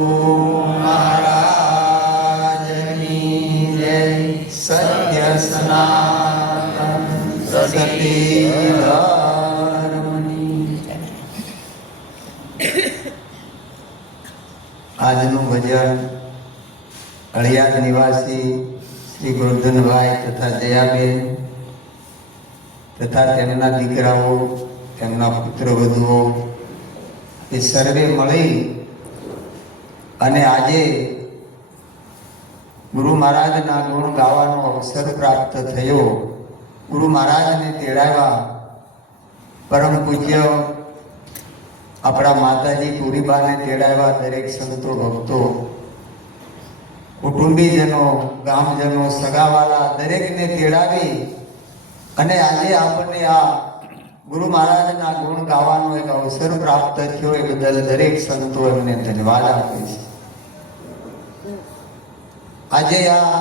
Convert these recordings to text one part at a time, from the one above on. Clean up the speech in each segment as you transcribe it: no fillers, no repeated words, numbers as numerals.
મહારાજની જય. સત્ય સનાતન સતી ધર્મની. આજનું ભજન અળિયાદ નિવાસી શ્રી ગોરધનભાઈ તથા જયાબેન તથા તેમના દીકરાઓ, તેમના પુત્રવધુઓ એ સર્વે મળી અને આજે ગુરુ મહારાજના ગુણ ગાવાનો અવસર પ્રાપ્ત થયો. ગુરુ મહારાજને તેડાવ્યા. પરમ પૂજ્ય આપણા માતાજી પુરીબાને તેડાવ્યા. દરેક સંતો, ભક્તો, કુટુંબીજનો, ગામજનો, સગાવાલા દરેકને તેડાવી અને આજે આપણને આ ગુરુ મહારાજના ગુણ ગાવાનો એક અવસર પ્રાપ્ત થયો. એ બદલ દરેક સંતો એમને ધન્યવાદ આપે છે. આજે આ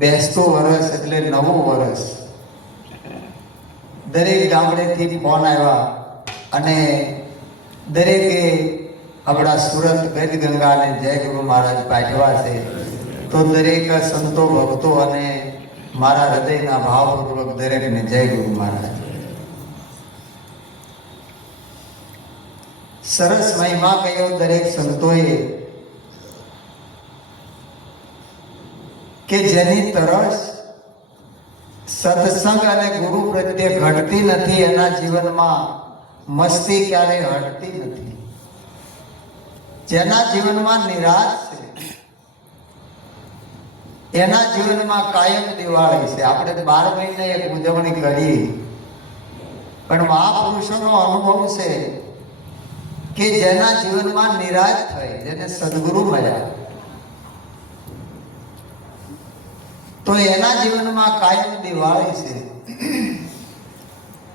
બેસતો વર્ષ એટલે નવું વર્ષ. દરેક ગામડેથી ફોન આવ્યા અને દરેકે આપણા સુરત ગંગાને જય ગુરુ મહારાજ પાઠવા છે. તો દરેક સંતો, ભક્તો અને મારા હૃદયના ભાવપૂર્વક દરેકને જય ગુરુ મહારાજ. સરસ મહિમા કયો દરેક સંતોએ કે જેની તરસ સત્સંગ અને ગુરુ પ્રત્યે ઘટતી નથી, એના જીવનમાં મસ્તી ક્યારેય હટતી નથી. જેના જીવનમાં નિરાશ છે એના જીવનમાં કાયમ દિવાળી છે. આપણે 12 મહિને એક ઉજવણી કરી, પણ મહાપુરુષોનો અનુભવ છે કે જેના જીવનમાં નિરાશ થઈ, જેને સદગુરુ મળ્યા, તો એના જીવનમાં કાયમ દિવાળી છે.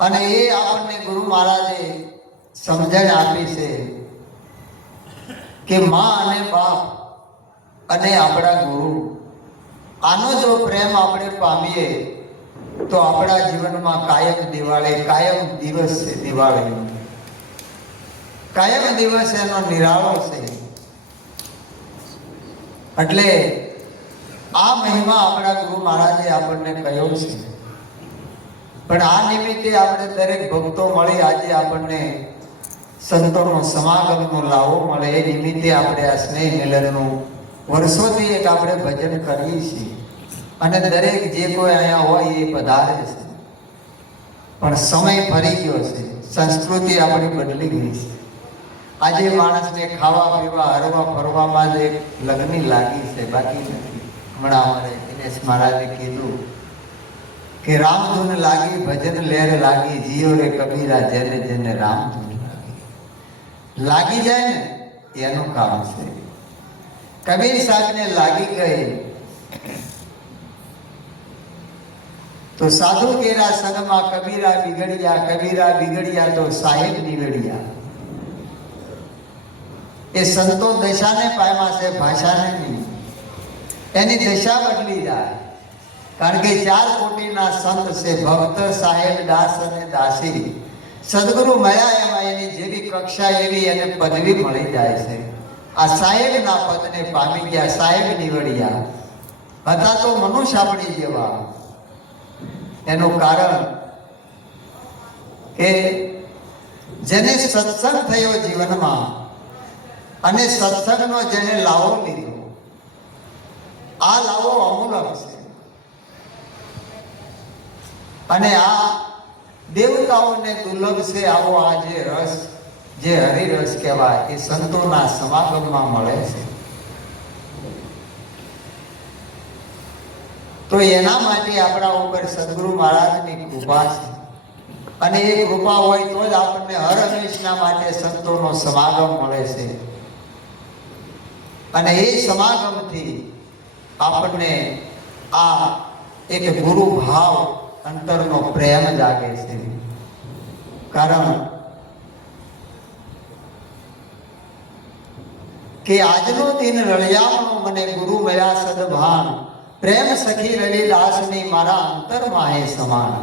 અને એ આપણને ગુરુ મહારાજે સમજણ આપી છે કે માં અને બાપ અને આપણા ગુરુ, આનો જો પ્રેમ આપણે પામીએ તો આપણા જીવનમાં કાયમ દિવાળી, કાયમ દિવસ છે. દિવાળીનો કાયમ દિવસ એનો નિરાળો છે. એટલે આ મહિમા આપણા ગુરુ મહારાજે આપણને કહ્યો છે. પણ આ નિમિત્તે આપણે દરેક ભક્તો મળી આજે આપણને સંતોનો સમાગમનો લાવો મળે. એ નિમિત્તે આપણે આ સ્નેહ મિલનનું વર્ષોથી એક આપણે ભજન કરીએ છીએ અને દરેક જે કોઈ અહીંયા હોય એ પધારે છે. પણ સમય ફરી ગયો છે, સંસ્કૃતિ આપણી બદલી ગઈ છે. આજે માણસને ખાવા પીવા, હરવા ફરવામાં જ એક લગ્ની લાગી છે, બાકી નથી. હમણાં અમારે દિનેશ મહારાજે કીધું કે રામધૂન લાગી, ભજન લહેર લાગી, જીઓ રે કબીરા જેને જેને રામધૂન લાગી જાય ને એનું કામ છે. કબીર સાહેબને લાગી ગઈ તો સાધુ કેરા સંગમાં કબીરા બિગડ્યા, કબીરા બિગડ્યા તો સાહેબ નિગડ્યા. એ સંતો દશાને પામ્યા છે, ભાષાને નહીં. એની દશા બદલી જાય. કારણ કે 4 કોટીના સંત છે, ભક્ત, સાહેબ, દાસ અને દાસી. સદગુરુ મળ્યા એમાં એની જેવી કક્ષા એવી એને પદવી મળી જાય છે. આ સાહેબના પદને પામી ગયા, સાહેબ નીવડ્યા. હતા તો મનુષ્ય આપણી જેવા. એનું કારણ કે જેને સત્સંગ થયો જીવનમાં અને સત્સંગનો જેને લાવો લીધો, આ લાવો અમૂલક છે. અને આ દેવતાઓને દુર્લભ છે. આવો આ જે રસ, જે હરિરસ કહેવાય, એ સંતોના સમાગમમાં મળે છે. તો એના માટે આપણા ઉપર સદગુરુ મહારાજની કૃપા છે. અને એ કૃપા હોય તો જ આપણને હર હંમેશના માટે સંતોનો સમાગમ મળે છે. અને એ સમાગમથી આપણને આ એક ગુરુ ભાવ, અંતરનો પ્રેમ જાગે છે. કારણ કે આજનો દિન રળિયામણો મને ગુરુ મળ્યા સદભાન, પ્રેમ સખી રવિદાસની મારા અંતરમાં હે સમાન.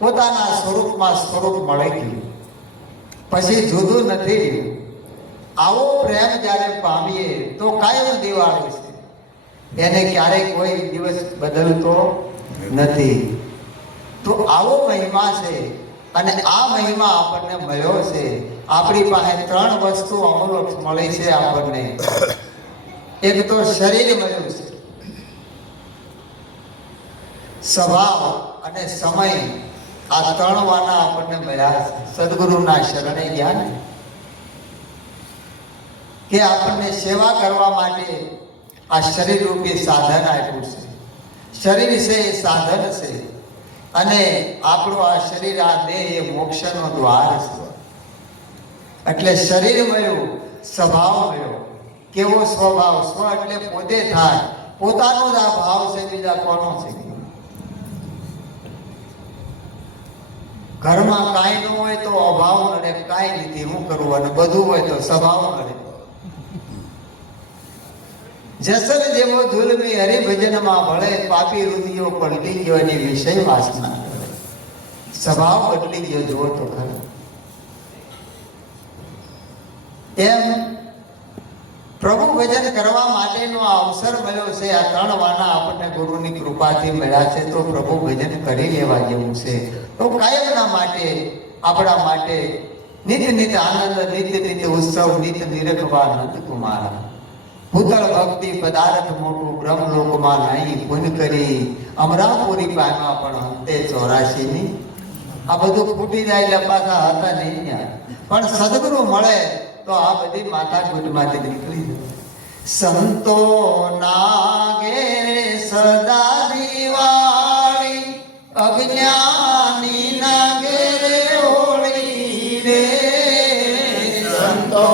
પોતાના સ્વરૂપમાં સ્વરૂપ મળી ગયું, પછી જુદું નથી રહ્યું. આવો પ્રેમ જ્યારે પામીએ તો કાયમ દિવાળી છે, એને ક્યારેય કોઈ દિવસ બદલતો નથી. તો આવો મહિમા છે અને આ મહિમા આપણને મળ્યો છે. આપણી પાસે 3 વસ્તુ અમૂલ્ય મળી છે આપણને. એક તો શરીર મળ્યું છે, સ્વભાવ અને સમય, આ 3 વાના આપણને મળ્યા છે. સદગુરુના શરણે ગયા ને કે આપણને સેવા કરવા માટે આ શરીર રૂપી સાધન આપ્યું છે. શરીર છે એ સાધન છે અને આપણું આ શરીર, આ દેહ એ મોક્ષનો દ્વાર છે. એટલે શરીર મળ્યું, સ્વભાવ મળ્યો. કેવો સ્વભાવ? સ્વ એટલે પોતે થાય, પોતાનો જ આ ભાવ છે, બીજા કોનો છે? ઘરમાં કાંઈ ન હોય તો અભાવ નડે, કાંઈ નથી હું કરવું, અને બધું હોય તો સ્વભાવ નડે. જસર જેવો જુલમી હરિભજનમાં ભળે, પાપી રુદિયો પલટી ગયો એની વિષય વાસના. સ્વભાવ બદલી ગયો, જુઓ તો ખરા. એમ પ્રભુ ભજન કરવા માટેનો આ અવસર મળ્યો છે. આ 3 વાના આપણને ગુરુની કૃપાથી મળ્યા છે, તો પ્રભુ ભજન કરી લેવા જેવું છે. તો કાયમના માટે, આપણા માટે નિત્ય નિત્ય આનંદ, નિત્ય નિત્ય ઉત્સવ, નિત્ય નિરખવા નંદ કુમારા. ભૂતળ ભક્તિ પદાર્થ મોટું, બ્રહ્મલોકમાં નહીં પુન કરી, અમરાપુરી પામ્યા પણ અંતે 84 ની. આ બધું ફૂટી જાય એટલે પાછા હતા નહીં ત્યાં. પણ સદગુરુ મળે તો આ બધી માથાકૂટમાંથી નીકળી જાય. સંતો નાગે સદા દિવાળી, અજ્ઞાની નાગે હોળી રે. સંતો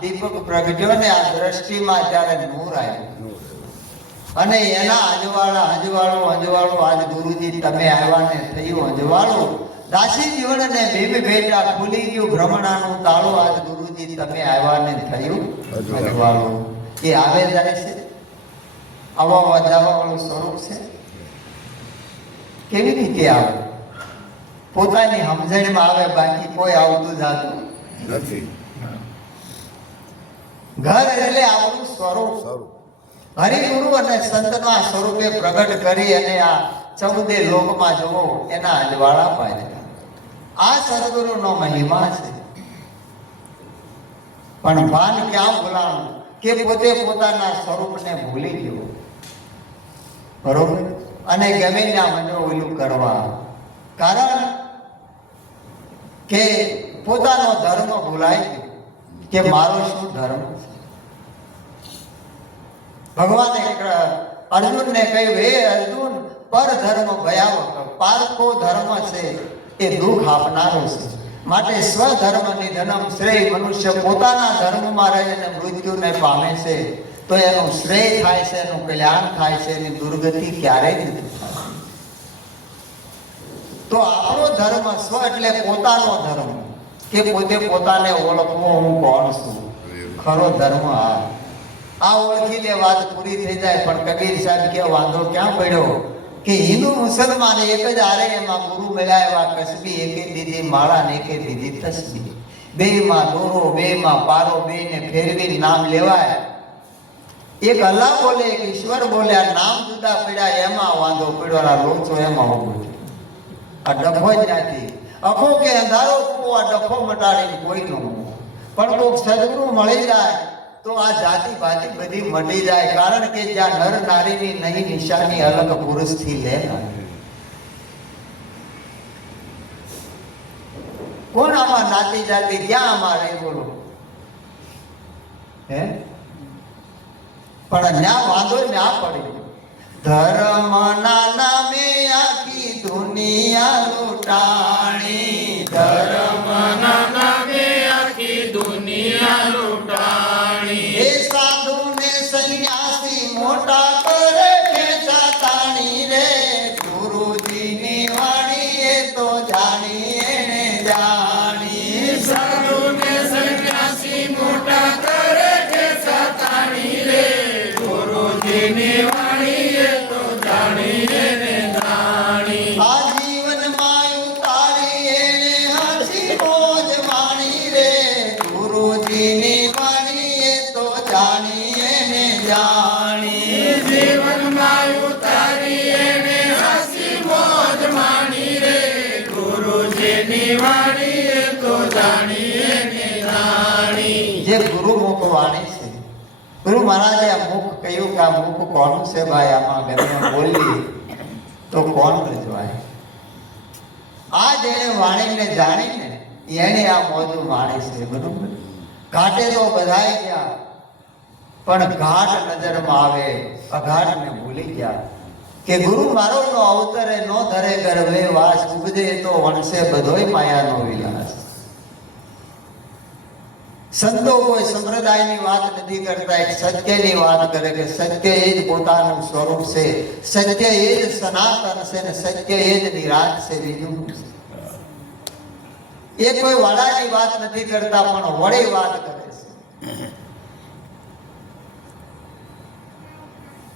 દીપક પ્રગટ્યો ને આ દ્રષ્ટિમાં ત્યારે નૂર આવ્યું અને એના અંજવાળું આજ ગુરુજી તમે આવ્યા ને થયું અંજવાળું. દાસી જીવન ને ભીમ ભેટા ખુલી ગયું ભ્રમણાનું તાળું, આજ ગુરુજી તમે આવ્યા ને થયું અંજવાળું. એ આવે જાય છે, આવવા જવા વાળું સ્વરૂપ છે. કેવી રીતે આવે? પોતાની સમજણમાં આવે, બાકી કોઈ આવતું જાતું નથી. ઘર એટલે આપણું સ્વરૂપ. હરિગુરુ અને સંતના સ્વરૂપે પ્રગટ કરી અને આ 14 લોકમાં જવો એના અજવાળા પાડ્યા. આ સદગુરુનો મહિમા છે. પણ ભાન ક્યાં ભૂલાણું કે પોતે પોતાના સ્વરૂપને ભૂલી ગયો. બરોબર? અને ગમે ત્યાં મને ઓલું કરવા કારણ કે પોતાનો ધર્મ ભૂલાઈ ગયો કે મારો શું ધર્મ છે. ભગવાને અર્જુનને કહ્યું, હે અર્જુન, પર ધર્મ ભયાવક, પારકો ધર્મ છે એ દુઃખ આપનારો છે. માટે સ્વધર્મ નિધનમ શ્રેય. મનુષ્ય પોતાના ધર્મમાં રહીને મૃત્યુને પામે છે તો એનું શ્રેય થાય છે, એનું કલ્યાણ થાય છે, એની દુર્ગતિ ક્યારેય નથી થતી. તો આપણો ધર્મ સ્વ એટલે પોતાનો ધર્મ, કે પોતે પોતાને ઓળખવો, હું કોણ છું. ખરો ધર્મ આ ઓળખી લે, વાત પૂરી થઈ જાય. પણ કબીર સાહેબ કે વાંધો ક્યાં પડ્યો કે હિન્દુ મુસલમાન એક જ આરે, એમાં ગુરુ મળ્યા એવા કસબી, એકે દીધી માળા ને એકે દીધી તસબી. બે માં દોરો, બે માં પારો, બે ને ફેરવી નામ લેવાય. એક અલ્લાહ બોલે, એક ઈશ્વર બોલે, આ નામ જુદા પડ્યા એમાં વાંધો પડ્યો. આ લોચો એમાં ઉભો થયો. આ ડખો જ નથી. અખો કે અંધારો કૂવો, આ ડખો મટાડીને કોઈ નો. પણ કોઈક સદગુરુ મળી જાય તો આ જાતિ ભાતિ બધી મટી જાય. કારણ કે જ્યાં નર નારીની નહીં નિશાની અલગ પુરુષથી લે. કોણ આમાં નાતી જાતિ ક્યાં આમાં રહી? બોલો હે? પણ ન્યા વાંધો ન્યા પડ્યો. ધર્મના નામે આખી દુનિયા લૂંટાણી, ધર્મના નામે આખી દુનિયા લૂંટાણી. એ સાધુ ને સંન્યાસી મોટા કરે ખેંચાતાણી રે, ગુરુજીની વાણી એ તો જાણી એને જાણી. સાધુ ને સંન્યાસી મોટા કરે ખેંચાતાણી રે, ગુરુજીની વાણી એ તો જાણી એને જાણી. આ જીવનમાં ઉતારી એને હાચી મોજ માણી રે, ગુરુજીની વાણી એ તો જાણી એને જાણી. જીવનમાં ઉતારી એને હાચી મોજ માણી રે, ગુરુજીની વાણી એ તો જાણી એને જાણી. જે ગુરુમુખ વાણી છે, ગુરુ મહારાજે આ મુખ કહ્યું કે આ મુખ કોનું છે ભાઈ? આમાં ગમે બોલી તો કોણ રજવાય? આ જેને વાણીને જાણીને એને આ મોજું માણી છે. બરોબર? ઘાટે તો બધાય ગયા, પણ ઘાટ નજરમાં આવે, અઘાટને ભૂલી ગયા. કે ગુરુ મારો નો અવતરે નો ધરે ગર્ભે વાસ, ઉપજે તો વણસે બધોય માયાનો વિલાસ. સંતો કોઈ સંપ્રદાયની વાત નથી કરતા, એક સત્યની વાત કરે કે સત્ય એ જ પોતાનું સ્વરૂપ છે, સત્ય એ જ સનાતન છે ને સત્ય એ જ નિરાંત છે. બીજું એ કોઈ વડાની વાત નથી કરતા, પણ વડે વાત કરે છે.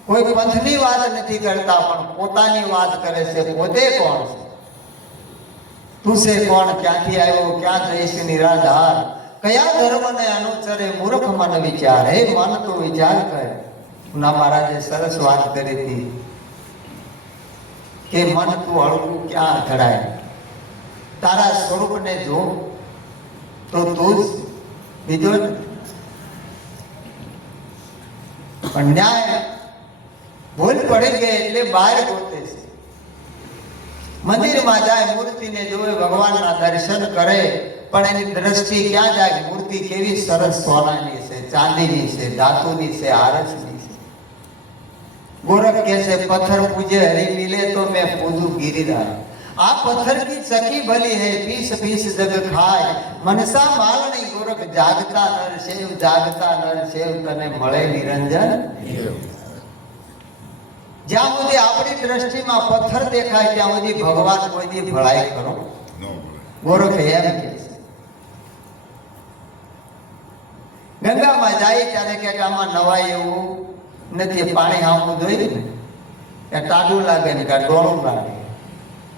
કોઈ પંથની વાત નથી કરતા, પણ પોતાની વાત કરે છે. પોતે કોણ છે? તું છે કોણ? ક્યાંથી આવ્યો? ક્યાં જઈશ નિરાધાર? કયા ધર્મને અનુસરે? મૂર્ખ મન વિચાર. હે મન તો વિચાર કર. ના મહારાજે સરસ વાત કરી હતી કે મન તું હળવું ક્યાં ઘડાય? તારા સ્વરૂપને જો તો તું જ બીજો. પણ ન્યાય ભૂલ પડી ગઈ એટલે બહાર ગોતે છે. મંદિરમાં જાય, મૂર્તિને જોવે, ભગવાનના દર્શન કરે, પણ એની દ્રષ્ટિ ક્યાં જાય? મૂર્તિ કેવી સરસ સોનાની છે, ચાંદીની છે, ધાતુની છે, આરસની છે. ગોરખ કહે છે પથ્થર પૂજે હરી મિલે તો મેં પૂજું ગિરિરાજ. આ પથ્થર की चकी भली है, पीस पीस जग खाय. मनसा मालनी गोरख जागता नर सेव, जागता नर सेव तने મળે નિરંજન. જ્યાં સુધી આપણી દ્રષ્ટિમાં પથ્થર દેખાય ત્યાં સુધી ભગવાન કોઈ દી ભળાઈ કરો. ગોરખ એમ કે છે. ગંગામાં જાય ત્યારે કે આમાં નવાય એવું નથી, પાણી આવું જોઈએ ને કે ટાઢું લાગે ને કે ડોળું લાગે.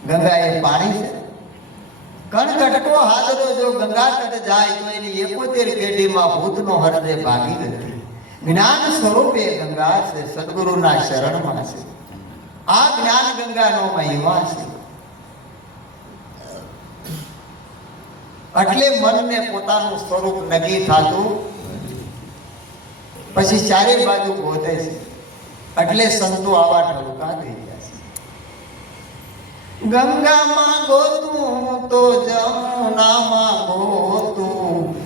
ગંગા એ પાણી છે. કણકટકો હાજરો જો ગંગા તટ જાય તો એની 71 પેઢીમાં ભૂતનો હૃદય ભાગી નથી. જ્ઞાન સ્વરૂપે ગંગા છે, સદગુરુના શરણમાં છે. આ જ્ઞાન ગંગાનો મહિમા છે. એટલે મનને પોતાનું સ્વરૂપ નક્કી થતું પછી ચારે બાજુ ગોતે છે. એટલે સંતો આવા ઠલકા થઈ ગયા છે. ગંગામાં ગોતું તો જમુનામાં ગોતું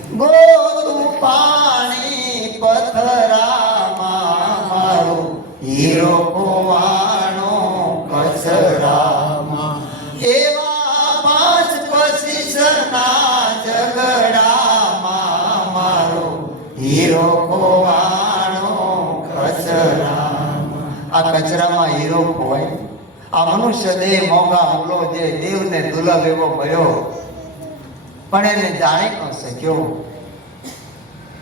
પાણી પથરામાં મારો હીરો ખોવાનો કચરામાં એવા પાંચ પચીસના ઝઘડામાં મારો હીરો ખોવાનો કચરામાં. આ કચરામાં હીરો ખોવાય. આ મનુષ્ય દેહ મોંઘા મૂલો જે દેવને દુર્લભ એવો મળ્યો પણ એને જાણી ન શક્યો.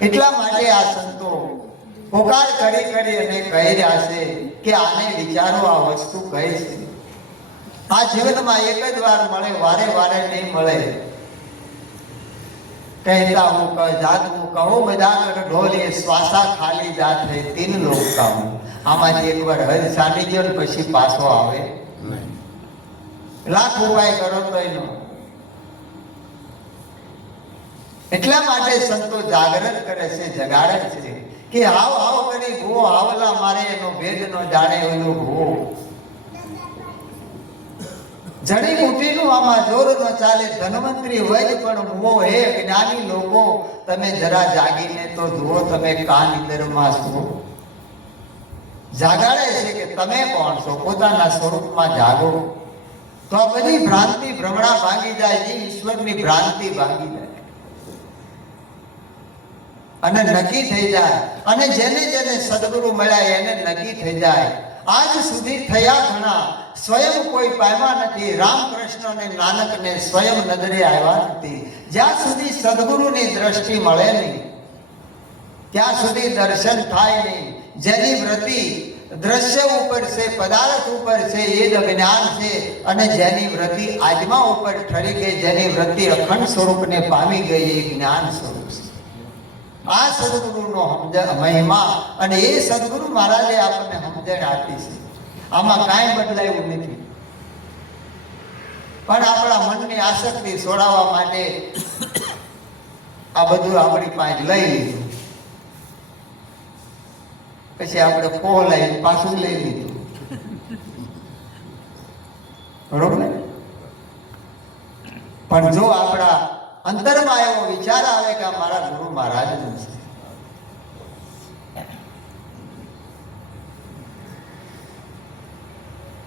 એટલા માટે આ સંતો પોકાર કરી કરી અને કહી રહ્યા છે કે આને વિચારો, આ વસ્તુ કઈ છે. આ જીવનમાં એક જ વાર મળે, વારે વારે નહીં મળે. કહેતા હું જાત હું કહો બધા કર ઢોલીએ શ્વાસા ખાલી જાત હે તીન લોક કા હું. આમાંથી એકવાર હજ સાડી ગયો ને પછી પાછો આવે. લાખ ઉપાય કરો તો એનો. એટલા માટે સંતો જાગૃત કરે છે, જગાડે છે કે હાવ હાવ કરી ભૂવો હાવલા મારે એનો ભેદ નો જાણે એનો ભૂવો. જડીબુટીનું આમાં જોર ન ચાલે. ધનવંતરી વૈદ પણ મુવો. હે જ્ઞાની લોકો, તમે જરા જાગીને તો જુઓ, તમે કાન નિંદરમાં છો. જાગાડે છે કે તમે કોણ છો, પોતાના સ્વરૂપમાં જાગો. તો આ બધી ભ્રાંતિ ભ્રમણા ભાંગી જાય છે, ઈશ્વરની ભ્રાંતિ ભાંગી જાય અને નક્કી થઈ જાય. અને જેને જેને સદગુરુ મળ્યા એને નક્કી થઈ જાય. આજ સુધી થયા ઘણા, સ્વયં કોઈ પામ્યા નથી. રામકૃષ્ણ અને નાનકને સ્વયં નજરે આવ્યા નથી. જ્યાં સુધી સદગુરુની દ્રષ્ટિ મળે નહીં ત્યાં સુધી દર્શન થાય નહીં. જેની વૃત્તિ દ્રશ્ય ઉપર છે, પદાર્થ ઉપર છે, એ જ જ્ઞાન છે. અને જેની વૃત્તિ આત્મા ઉપર ઠરી ગઈ, જેની વૃત્તિ અખંડ સ્વરૂપને પામી ગઈ, એ જ્ઞાન સ્વરૂપ છે. આ સદગુરુનો મહિમા, અને એ સદગુરુ મહારાજે આપણને સમજણ આપી છે. આમાં કાંઈ બદલાયું નથી. પણ આપણા મનની આસક્તિ છોડાવવા માટે આ બધું આપણી પાસે લઈ લીધું. પછી આપણે પોહ લઈ પાછું લઈ લીધું. બરોબર. પણ જો આપણા અંતરમાં એવો વિચાર આવે કે મારા ગુરુ મહારાજનું છે,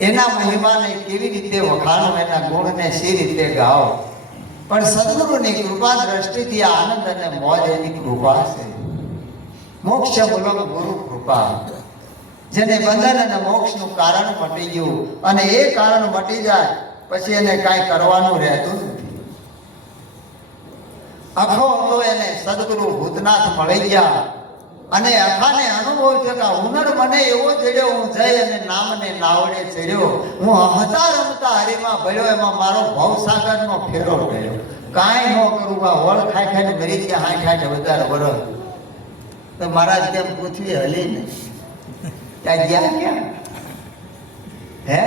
એના મહિમાને કેવી રીતે વખાણો, એના ગુણને સી રીતે ગાઓ. પણ સદગુરુની કૃપા દ્રષ્ટિથી આનંદ અને મોજ એની કૃપા છે. મોક્ષ મૂલક ગુરુ કૃપા. જેને બંધન અને મોક્ષનું કારણ મટી ગયું, અને એ કારણ મટી જાય પછી એને કાંઈ કરવાનું રહેતું નથી. અખો હતો એને સદગુરુ ભૂતનાથ મળી ગયા, અને અખાને અનુભવ થયો કે હુનર મને એવો ચડ્યો, હું જઈ અને નામને નાવડે ચડ્યો, હું હતા રમતા હરીમાં ભર્યો, એમાં મારો ભવસાગરનો ફેરો ગયો. કાંઈ ન કરું, આ વળ ખાઈ ખાઈને મરી ગયા 60-60 વધારે વર્ષ. તો મહારાજ કેમ પૃથ્વી હલી ને ત્યાં ગયા ક્યાં? હે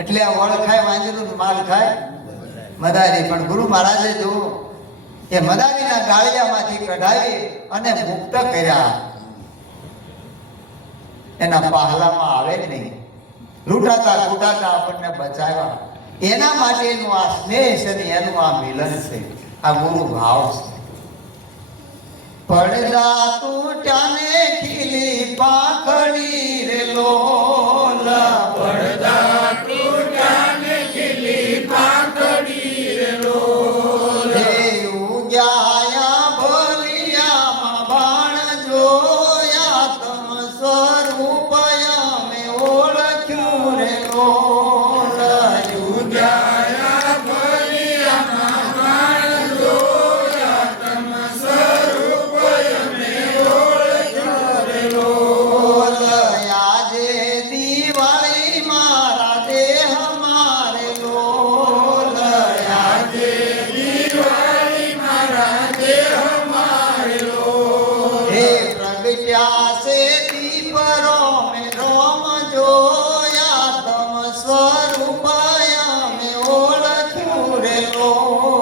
એટલે આ વળ ખાય વાંજરું, માલ ખાય મદારી. પણ ગુરુ મહારાજે જો કે મદારીના ગાળિયામાંથી કઢાવી અને મુક્ત કર્યા. એના પહલામાં આવે નહીં, લૂંટાતા લૂંટાતા આપણને બચાવ્યા. એના માટેનું આ સ્નેહ છે ને એનું આ મિલન છે, આ ગુરુ ભાવ છે. પડદા તૂટ્યા ને ખીલી પાંખડી રે લોલ, પડદા તૂટ્યા ને ખીલી પાંખડી રે લોલ. હે ઉગ્યા ભલિયામાં બાણ જોયા, તમ સ્વરૂપ અમે ઓળખ્યું રે લોલ. ઉગ્યા ભલિયામાં બાણ જોયા, તમ સ્વરૂપ અમે ઓળખ્યું રે લોલ. આજે દિવાળી મારા દેહ મારે લોલ, આજે દિવાળી મારા દેહ મારે લોલ. હે પ્રગટ્યા છે દીપરો મેં રોમ જોયા, તમ સ્વરૂપ અમે ઓળખ્યું રે લોલ.